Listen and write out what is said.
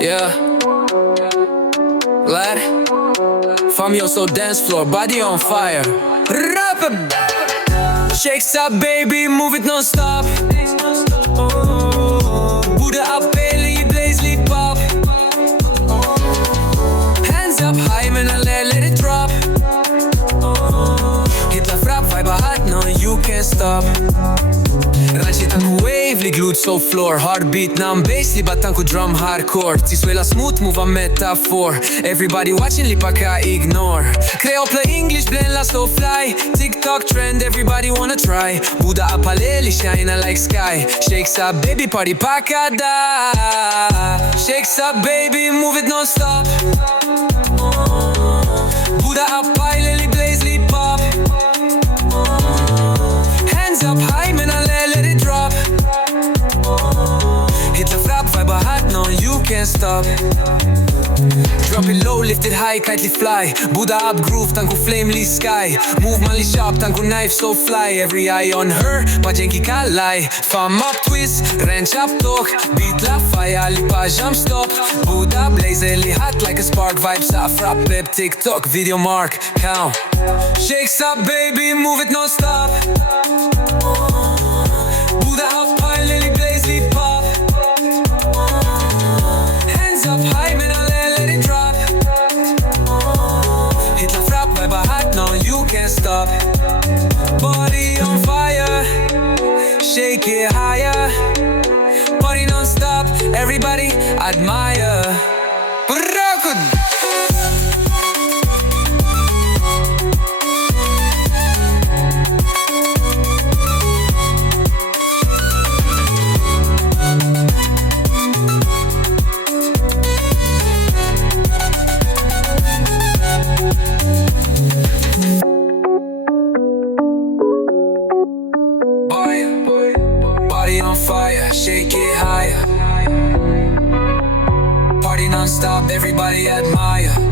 Yeah. Lad. Famoso dance floor, body on fire. Shakes up, baby, move it non-stop. Boede up, belly, blaze, lead pop. Hands up high, man, let it drop. Hit la frap, vibe hot, no, you can't stop. Ranci tanku wave, li glute so floor. Heartbeat nam bass, li bat tanku drum hardcore. Ti suela smooth, move a metaphor. Everybody watching, li pa ka ignore. Creo play English, blend la so fly. TikTok trend, everybody wanna try. Buda apaleli, shine like sky. Shakes up, baby, party pa ka da. Shakes up, baby, move it non-stop. Buda apaleli, blaze, lead pop. Hands up high, man, let it drop. Hit the frap, vibe hot, no, you can't stop. Drop it low, lift it high, kite li fly. Buda up groove, tanku flame li sky. Mouvman li sharp, tanku knife so fly. Every eye on her, pa djenki ka laj. Fam up twist, ranch up talk. Beat la fire, li pa jump stop. Buda blaze, li hot like a spark. Vibe sa frap, pep, TikTok, video mark, count. Shakes up, baby, move it non-stop. Buda up high, lily blaze, lead pop. Hands up high, man, let it drop. Hit la frap, vibe hot, no, you can't stop. Body on fire, shake it higher. Body non-stop, everybody admire. Body on fire, shake it higher. Party non-stop, everybody admire.